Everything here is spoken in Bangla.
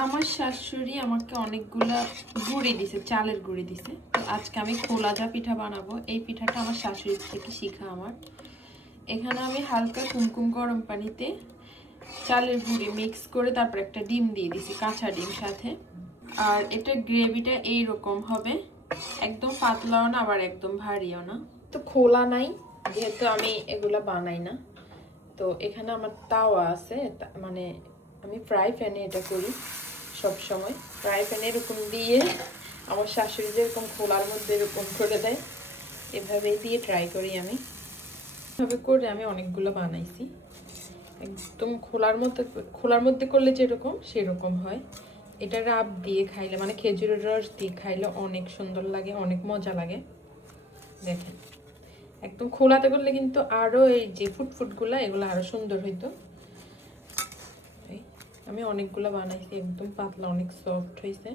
আমার শাশুড়ি আমাকে অনেকগুলা গুঁড়ি দিছে, চালের গুঁড়ি দিছে। তো আজকে আমি খোলাজা পিঠা বানাবো। এই পিঠাটা আমার শাশুড়ি থেকে শিখা আমার। এখানে আমি হালকা কুমকুম গরম পানিতে চালের গুঁড়ি মিক্স করে তারপর একটা ডিম দিয়ে দিছি, কাঁচা ডিম সাথে। আর এটা গ্রেভিটা এইরকম হবে, একদম পাতলাও না আবার একদম ভারীও না। তো খোলা নাই যেহেতু আমি এগুলা বানাই না। তো এখানে আমার তাওয়া আছে, মানে আমি ফ্রাই প্যানে এটা করি সব সময়। ফ্রাই প্যানে এরকম দিয়ে আমার শাশুড়ি যেরকম খোলার মধ্যে এরকম করে দেয়, এভাবেই দিয়ে ট্রাই করি আমি। এভাবে করে আমি অনেকগুলো বানাইছি। একদম খোলার মধ্যে করলে যেরকম সেরকম হয়। এটা রাব দিয়ে খাইলে, মানে খেজুরের রস দিয়ে খাইলে অনেক সুন্দর লাগে, অনেক মজা লাগে। দেখেন একদম খোলাতে করলে কিন্তু আরো এই যে ফুটফুটগুলা এগুলো আরো সুন্দর হইতো। আমি অনেকগুলো বানাইছি, একদম পাতলা, অনেক সফট হয়েছে।